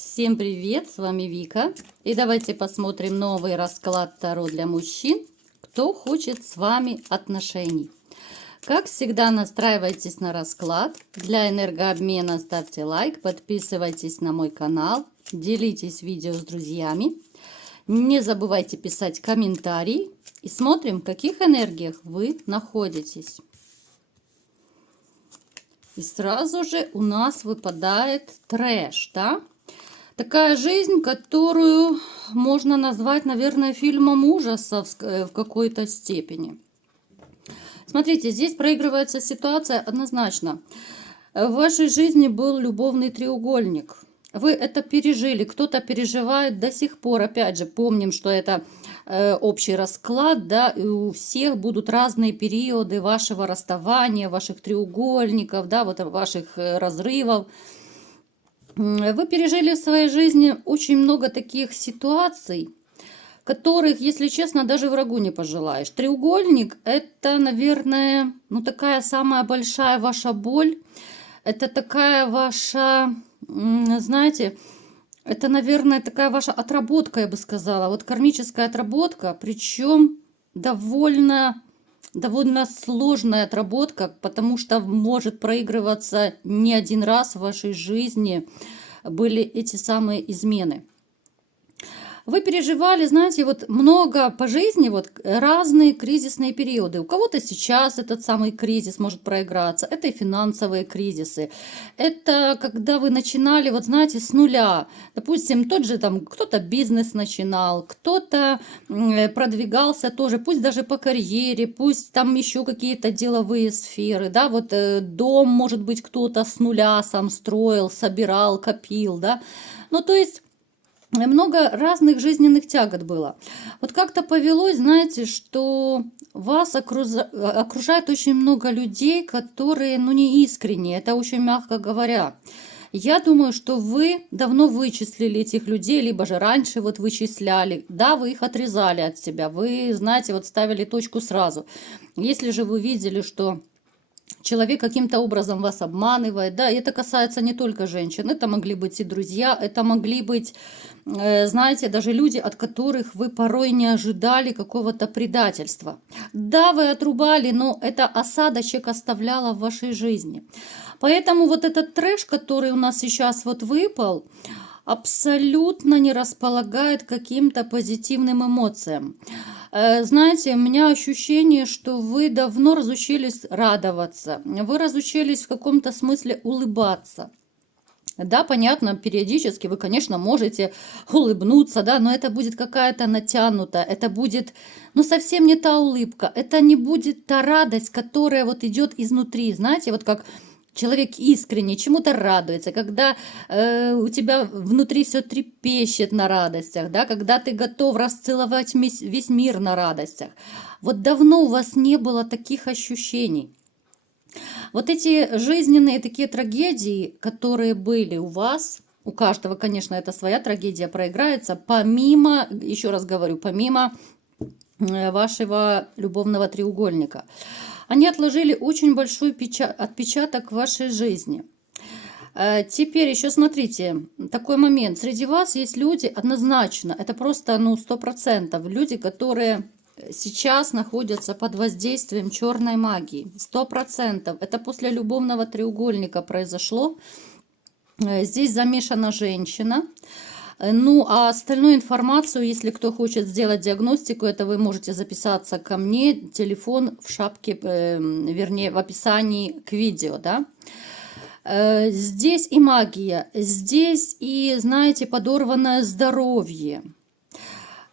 Всем привет, с вами Вика. И давайте посмотрим новый расклад Таро для мужчин. Кто хочет с вами отношений? Как всегда, настраивайтесь на расклад. Для энергообмена ставьте лайк, подписывайтесь на мой канал, делитесь видео с друзьями. Не забывайте писать комментарии. И смотрим, в каких энергиях вы находитесь. И сразу же у нас выпадает трэш, да? Такая жизнь, которую можно назвать, наверное, фильмом ужасов в какой-то степени. Смотрите, здесь проигрывается ситуация однозначно. В вашей жизни был любовный треугольник. Вы это пережили, кто-то переживает до сих пор. Опять же, помним, что это общий расклад, да, и у всех будут разные периоды вашего расставания, ваших треугольников, да, вот ваших разрывов. Вы пережили в своей жизни очень много таких ситуаций, которых, если честно, даже врагу не пожелаешь. Треугольник – это, наверное, такая самая большая ваша боль. Это такая ваша, знаете, это, наверное, такая ваша отработка, я бы сказала. Вот кармическая отработка, причем довольно сложная отработка, потому что может проигрываться не один раз в вашей жизни были эти самые измены. Вы переживали, знаете, вот много по жизни, вот разные кризисные периоды. У кого-то сейчас этот самый кризис может проиграться. Это и финансовые кризисы. Это когда вы начинали, вот знаете, с нуля. Допустим, тот же там кто-то бизнес начинал, кто-то продвигался тоже, пусть даже по карьере, пусть там еще какие-то деловые сферы, да, вот дом, может быть, кто-то с нуля сам строил, собирал, копил, да. Ну, то есть много разных жизненных тягот было. Вот как-то повелось, знаете, что вас окружает очень много людей, которые, не искренние, это очень мягко говоря. Я думаю, что вы давно вычислили этих людей, либо же раньше вот вычисляли. Да, вы их отрезали от себя, вы, знаете, вот ставили точку сразу. Если же вы видели, что человек каким-то образом вас обманывает, да, и это касается не только женщин, это могли быть и друзья, это могли быть, знаете, даже люди, от которых вы порой не ожидали какого-то предательства. Да, вы отрубали, но это осадочек оставляло в вашей жизни. Поэтому вот этот трэш, который у нас сейчас вот выпал, абсолютно не располагает к каким-то позитивным эмоциям. Знаете, у меня ощущение, что вы давно разучились радоваться, вы разучились в каком-то смысле улыбаться. Да, понятно, периодически вы, конечно, можете улыбнуться, да, но это будет какая-то натянутая, это будет, совсем не та улыбка, это не будет та радость, которая вот идет изнутри, знаете, вот как человек искренне чему-то радуется, когда у тебя внутри все трепещет на радостях, да, когда ты готов расцеловать весь мир на радостях. Вот давно у вас не было таких ощущений. Вот эти жизненные такие трагедии, которые были у вас, у каждого, конечно, это своя трагедия проиграется, помимо, еще раз говорю, помимо вашего любовного треугольника. Они отложили очень большой отпечаток в вашей жизни. Теперь еще смотрите, такой момент. Среди вас есть люди, однозначно, это просто 100%, люди, которые сейчас находятся под воздействием черной магии. 100%. Это после любовного треугольника произошло. Здесь замешана женщина. А остальную информацию, если кто хочет сделать диагностику, это вы можете записаться ко мне. Телефон в шапке, вернее, в описании к видео, да. Здесь и магия, здесь и, знаете, подорванное здоровье.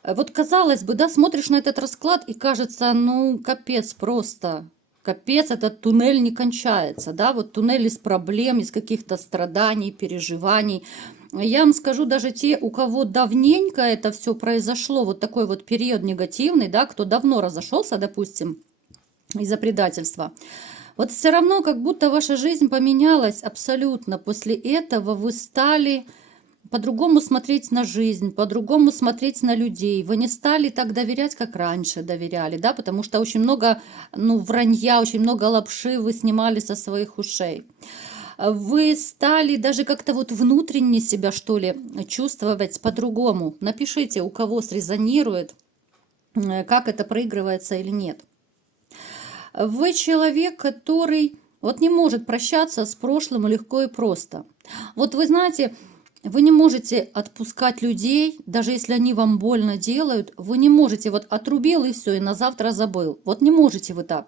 Вот казалось бы, да, смотришь на этот расклад и кажется, капец просто. Капец, этот туннель не кончается, да, вот туннель из проблем, из каких-то страданий, переживаний. Я вам скажу, даже те, у кого давненько это все произошло, вот такой вот период негативный, да, кто давно разошелся, допустим, из-за предательства, вот все равно как будто ваша жизнь поменялась абсолютно. После этого вы стали по-другому смотреть на жизнь, по-другому смотреть на людей. Вы не стали так доверять, как раньше доверяли, да, потому что очень много, вранья, очень много лапши вы снимали со своих ушей. Вы стали даже как-то вот внутренне себя, что ли, чувствовать по-другому. Напишите, у кого срезонирует, как это проигрывается или нет. Вы человек, который вот не может прощаться с прошлым легко и просто. Вот вы знаете, вы не можете отпускать людей, даже если они вам больно делают, вы не можете, вот отрубил и все, и на завтра забыл. Вот не можете вы так.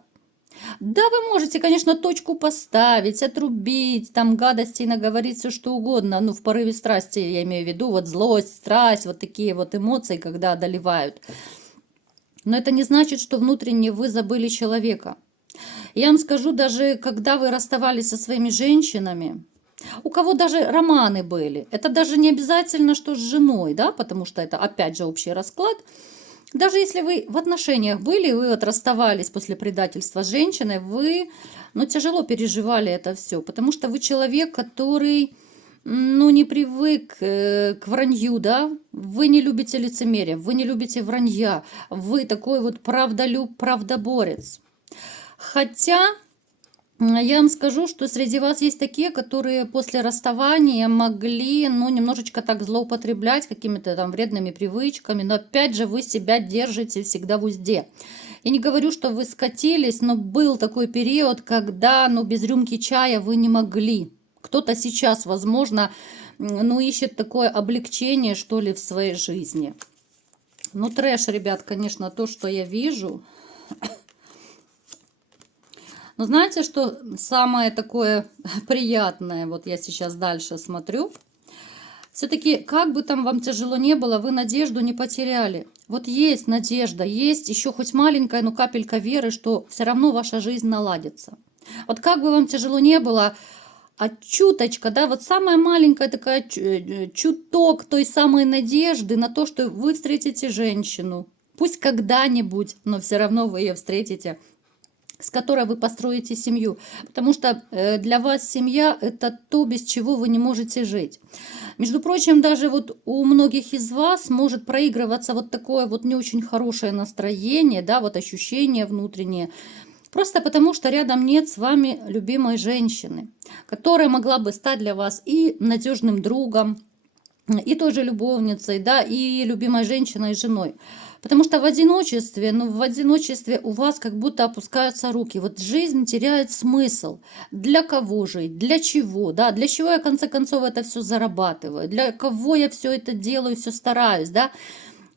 Да, вы можете, конечно, точку поставить, отрубить, там гадостей наговорить, все что угодно, ну, в порыве страсти, я имею в виду, вот злость, страсть, вот такие вот эмоции, когда одолевают. Но это не значит, что внутренне вы забыли человека. Я вам скажу, даже когда вы расставались со своими женщинами, у кого даже романы были, это даже не обязательно, что с женой, да, потому что это опять же общий расклад. Даже если вы в отношениях были, вы вот расставались после предательства с женщиной, вы, ну, тяжело переживали это все, потому что вы человек, который, ну, не привык к вранью, да, вы не любите лицемерие, вы не любите вранья, вы такой вот правдолюб, правдоборец. Хотя я вам скажу, что среди вас есть такие, которые после расставания могли, ну, немножечко так злоупотреблять какими-то там вредными привычками, но опять же вы себя держите всегда в узде. Я не говорю, что вы скатились, но был такой период, когда, ну, без рюмки чая вы не могли. Кто-то сейчас, возможно, ну, ищет такое облегчение, что ли, в своей жизни. Ну, трэш, ребят, конечно, то, что я вижу. Но знаете, что самое такое приятное, вот я сейчас дальше смотрю, все-таки, как бы там вам тяжело не было, вы надежду не потеряли. Вот есть надежда, есть еще хоть маленькая, но капелька веры, что все равно ваша жизнь наладится. Вот как бы вам тяжело не было, а чуточка, да, вот самая маленькая такая чуток той самой надежды на то, что вы встретите женщину, пусть когда-нибудь, но все равно вы ее встретите, с которой вы построите семью. Потому что для вас семья – это то, без чего вы не можете жить. Между прочим, даже вот у многих из вас может проигрываться вот такое вот не очень хорошее настроение, да, вот ощущение внутреннее. Просто потому, что рядом нет с вами любимой женщины, которая могла бы стать для вас и надежным другом, и тоже любовницей, да, и любимой женщиной, и женой. Потому что в одиночестве, ну, в одиночестве у вас как будто опускаются руки. Вот жизнь теряет смысл. Для кого жить? Для чего? Да? Для чего я, в конце концов, это все зарабатываю? Для кого я все это делаю, все стараюсь? Да?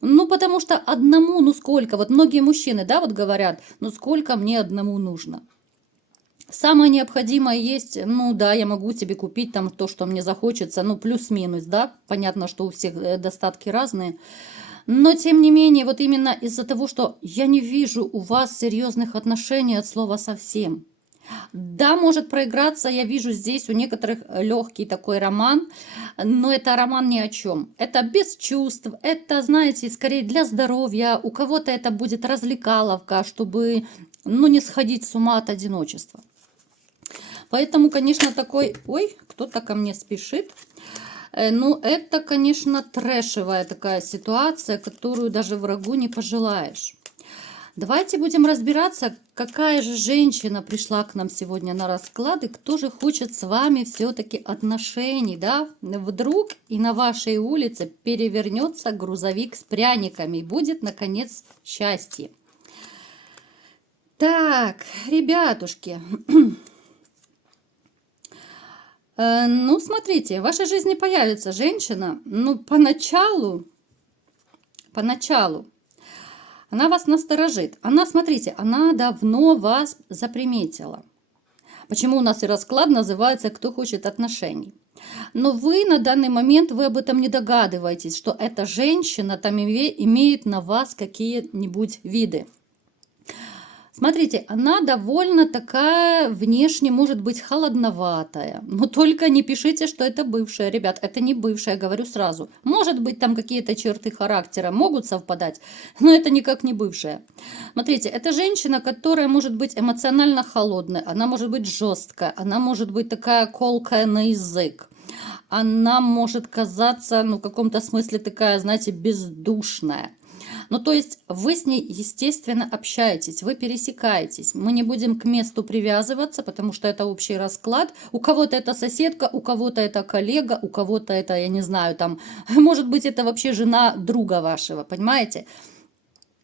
Ну, потому что одному, ну сколько? Вот многие мужчины, да, вот говорят, ну сколько мне одному нужно? Самое необходимое есть, ну да, я могу тебе купить там то, что мне захочется, ну плюс-минус, да, понятно, что у всех достатки разные. Но, тем не менее, вот именно из-за того, что я не вижу у вас серьезных отношений от слова совсем. Да, может проиграться, я вижу здесь у некоторых легкий такой роман, но это роман ни о чем. Это без чувств, это, знаете, скорее для здоровья, у кого-то это будет развлекаловка, чтобы, ну, не сходить с ума от одиночества. Поэтому, конечно, такой... Ой, кто-то ко мне спешит. Ну, это, конечно, трэшевая такая ситуация, которую даже врагу не пожелаешь. Давайте будем разбираться, какая же женщина пришла к нам сегодня на расклад, и кто же хочет с вами все-таки отношений, да? Вдруг и на вашей улице перевернется грузовик с пряниками, и будет, наконец, счастье. Так, ребятушки... Ну, смотрите, в вашей жизни появится женщина, ну, поначалу, она вас насторожит. Она, смотрите, она давно вас заприметила. Почему у нас и расклад называется «Кто хочет отношений?». Но вы на данный момент, вы об этом не догадываетесь, что эта женщина там имеет на вас какие-нибудь виды. Смотрите, она довольно такая, внешне может быть холодноватая. Но только не пишите, что это бывшая. Ребят, это не бывшая, говорю сразу. Может быть, там какие-то черты характера могут совпадать, но это никак не бывшая. Смотрите, это женщина, которая может быть эмоционально холодная, она может быть жесткая, она может быть такая колкая на язык. Она может казаться, ну, в каком-то смысле такая, знаете, бездушная. Ну, то есть вы с ней, естественно, общаетесь, вы пересекаетесь. Мы не будем к месту привязываться, потому что это общий расклад. У кого-то это соседка, у кого-то это коллега, у кого-то это, я не знаю, там, может быть, это вообще жена друга вашего, понимаете?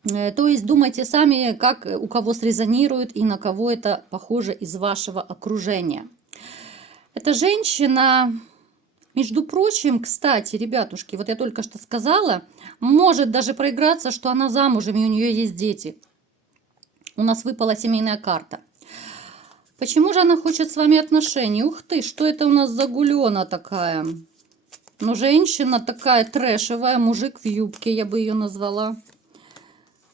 То есть думайте сами, как у кого срезонирует и на кого это похоже из вашего окружения. Эта женщина, между прочим, кстати, ребятушки, вот я только что сказала, может даже проиграться, что она замужем и у нее есть дети. У нас выпала семейная карта. Почему же она хочет с вами отношений? Ух ты, что это у нас за гулена такая? Ну, женщина такая трэшевая, мужик в юбке, я бы ее назвала.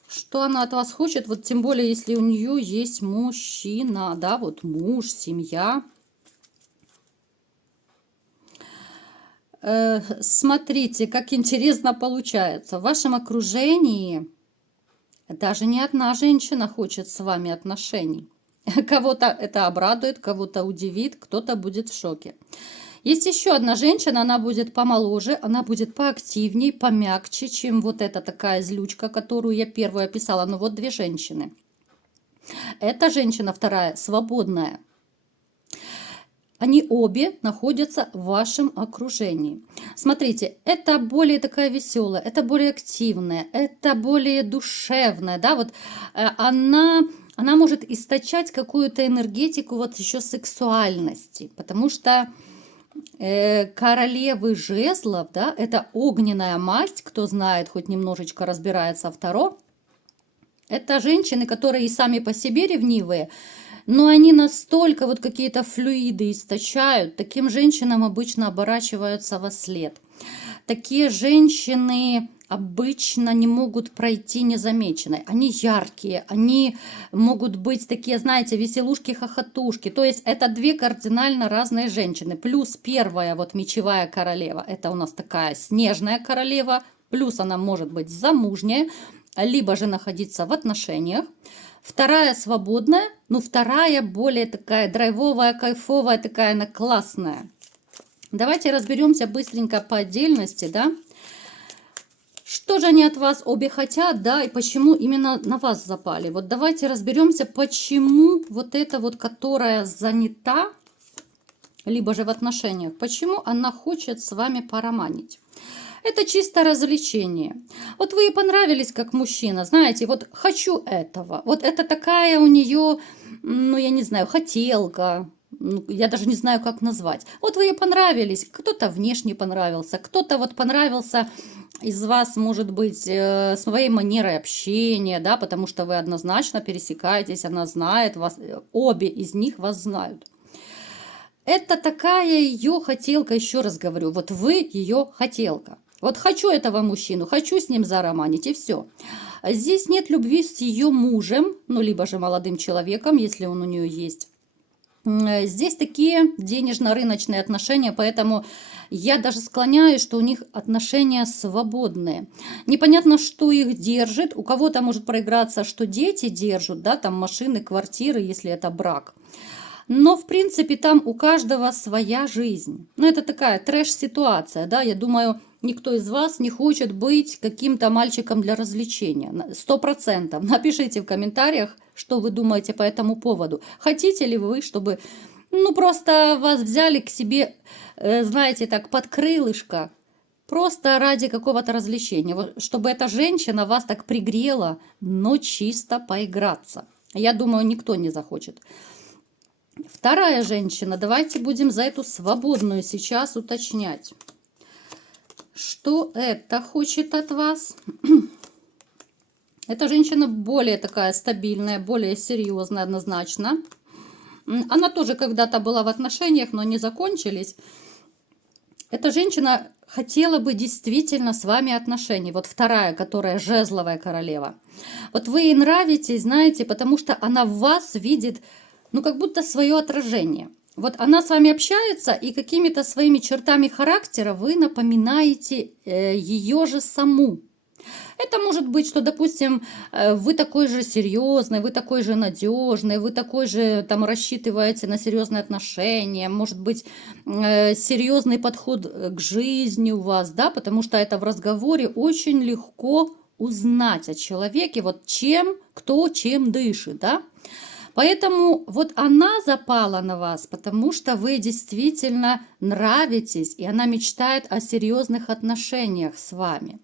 Что она от вас хочет? Вот тем более, если у нее есть мужчина, да, вот муж, семья. Смотрите, как интересно получается. В вашем окружении даже не одна женщина хочет с вами отношений. Кого-то это обрадует, кого-то удивит, кто-то будет в шоке. Есть еще одна женщина, она будет помоложе, она будет поактивнее, помягче, чем вот эта такая злючка, которую я первую описала. Ну вот две женщины. Эта женщина вторая свободная. Они обе находятся в вашем окружении. Смотрите, это более такая веселая, это более активная, это более душевная, да, вот она может источать какую-то энергетику вот еще сексуальности, потому что королевы жезлов, да, это огненная масть, кто знает, хоть немножечко разбирается в Таро. Это женщины, которые и сами по себе ревнивые, но они настолько вот какие-то флюиды источают, таким женщинам обычно оборачиваются во след. Такие женщины обычно не могут пройти незамеченной. Они яркие, они могут быть такие, знаете, веселушки-хохотушки. То есть это две кардинально разные женщины. Плюс первая, вот мечевая королева, это у нас такая снежная королева. Плюс она может быть замужняя, либо же находиться в отношениях. Вторая свободная, но вторая более такая драйвовая, кайфовая, такая она классная. Давайте разберемся быстренько по отдельности, да. Что же они от вас обе хотят, да, и почему именно на вас запали? Вот давайте разберемся, почему вот эта вот, которая занята, либо же в отношениях, почему она хочет с вами пороманить. Это чисто развлечение. Вот вы ей понравились как мужчина, знаете, вот хочу этого. Вот это такая у нее, ну я не знаю, хотелка. Я даже не знаю, как назвать. Вот вы ей понравились, кто-то внешне понравился, кто-то вот понравился из вас, может быть, своей манерой общения, да, потому что вы однозначно пересекаетесь, она знает вас, обе из них вас знают. Это такая ее хотелка, еще раз говорю, вот вы ее хотелка. Вот хочу этого мужчину, хочу с ним зароманить, и все. Здесь нет любви с ее мужем, ну, либо же молодым человеком, если он у нее есть. Здесь такие денежно-рыночные отношения, поэтому я даже склоняюсь, что у них отношения свободные. Непонятно, что их держит. У кого-то может проиграться, что дети держат, да, там машины, квартиры, если это брак. Но, в принципе, там у каждого своя жизнь. Ну, это такая трэш-ситуация, да, я думаю, никто из вас не хочет быть каким-то мальчиком для развлечения. 100%. Напишите в комментариях, что вы думаете по этому поводу. Хотите ли вы, чтобы, ну, просто вас взяли к себе, знаете, так, под крылышко, просто ради какого-то развлечения, чтобы эта женщина вас так пригрела, но чисто поиграться. Я думаю, никто не захочет. Вторая женщина, давайте будем за эту свободную сейчас уточнять. Что это хочет от вас? Эта женщина более такая стабильная, более серьезная однозначно. Она тоже когда-то была в отношениях, но не закончились. Эта женщина хотела бы действительно с вами отношений. Вот вторая, которая жезловая королева. Вот вы ей нравитесь, знаете, потому что она в вас видит, ну, как будто свое отражение. Вот она с вами общается, и какими-то своими чертами характера вы напоминаете ее же саму. Это может быть, что, допустим, вы такой же серьезный, вы такой же надежный, вы такой же там рассчитываете на серьезные отношения, может быть, серьезный подход к жизни у вас, да, потому что это в разговоре очень легко узнать о человеке, вот кто чем дышит, да. Поэтому вот она запала на вас, потому что вы действительно нравитесь, и она мечтает о серьезных отношениях с вами.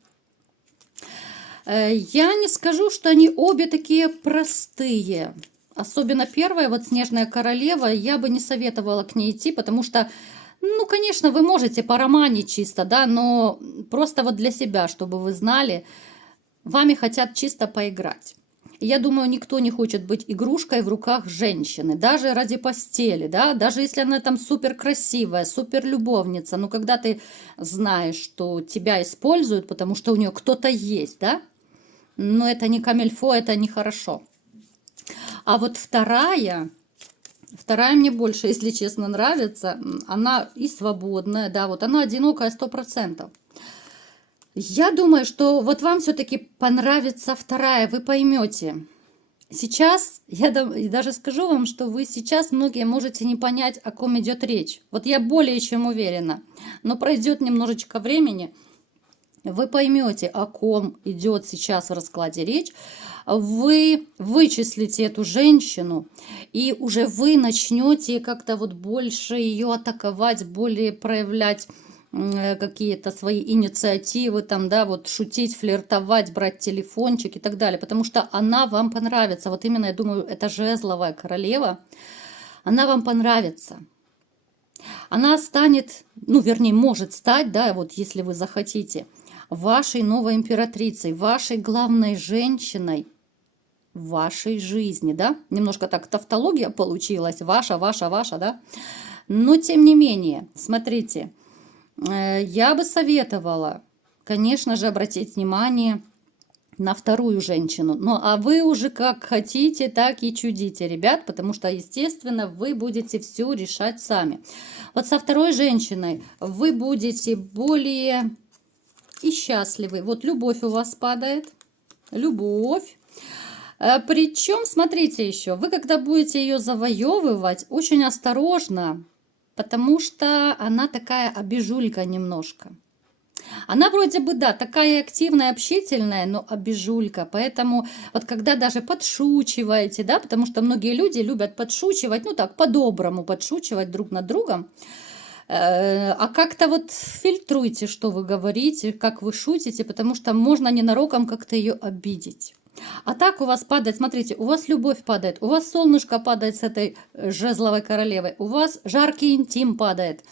Я не скажу, что они обе такие простые. Особенно первая, вот Снежная королева, я бы не советовала к ней идти, потому что, ну, конечно, вы можете по романе чисто, да, но просто вот для себя, чтобы вы знали, вами хотят чисто поиграть. И я думаю, никто не хочет быть игрушкой в руках женщины, даже ради постели, да, даже если она там супер красивая, супер любовница, но когда ты знаешь, что тебя используют, потому что у нее кто-то есть, да, но это не камильфо, это нехорошо. А вот вторая мне больше, если честно, нравится. Она и свободная, да, вот она одинокая 100%. Я думаю, что вот вам все-таки понравится вторая, вы поймете. Сейчас, я даже скажу вам, что вы сейчас многие можете не понять, о ком идет речь. Вот я более чем уверена. Но пройдет немножечко времени, вы поймете, о ком идет сейчас в раскладе речь. Вы вычислите эту женщину, и уже вы начнете как-то вот больше ее атаковать, более проявлять какие-то свои инициативы, там, да, вот шутить, флиртовать, брать телефончик и так далее, потому что она вам понравится. Вот именно, я думаю, это жезловая королева, она вам понравится. Она станет, ну, вернее, может стать, да, вот если вы захотите, вашей новой императрицей, вашей главной женщиной в вашей жизни, да? Немножко так тавтология получилась, ваша, да? Но тем не менее, смотрите, я бы советовала, конечно же, обратить внимание на вторую женщину. Ну, а вы уже как хотите, так и чудите, ребят, потому что, естественно, вы будете все решать сами. Вот со второй женщиной вы будете более и счастливы. Вот любовь у вас падает, любовь. Причем, смотрите еще, вы когда будете ее завоевывать, очень осторожно, потому что она такая обижулька немножко. Она вроде бы, да, такая активная, общительная, но обижулька. Поэтому вот когда даже подшучиваете, да, потому что многие люди любят подшучивать, ну так, по-доброму подшучивать друг над другом. А как-то вот фильтруйте, что вы говорите, как вы шутите, потому что можно ненароком как-то ее обидеть. А так у вас падает, смотрите, у вас любовь падает, у вас солнышко падает с этой жезловой королевой, у вас жаркий интим падает.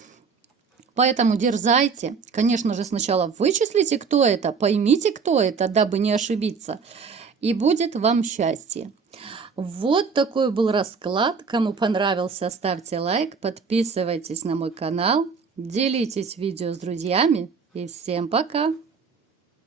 Поэтому дерзайте. Конечно же, сначала вычислите, кто это, поймите, кто это, дабы не ошибиться. И будет вам счастье. Вот такой был расклад. Кому понравился, ставьте лайк, подписывайтесь на мой канал, делитесь видео с друзьями. И всем пока!